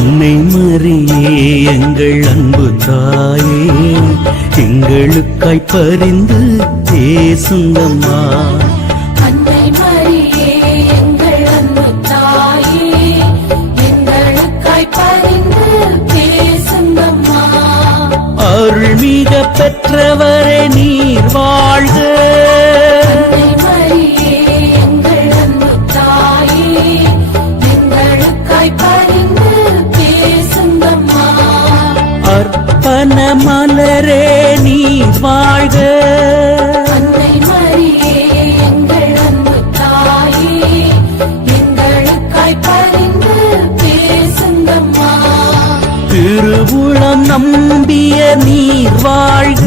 அன்னை மரியே எங்கள் அன்பு தாயே, எங்களுக்காய் பரிந்து பேசுங்கம்மா. அன்னை மரியே எங்கள் அன்பு தாயே, எங்களுக்காய் பரிந்து பேசுங்கம்மா. அருள்மிக பெற்றவரே நீர் வாழ்க. அன்னை மரியே எங்கள் அன்பு தாயே, எங்களுக்காய் பரிந்து பேசுங்கம்மா. அர்ப்பண மலரே நீர் வாழ்க. அன்னை மரியே எங்கள் அன்பு தாயே, எங்களுக்காய் பரிந்து பேசுங்கம்மா. திருவுளம் நம்பிய நீர் வாழ்க.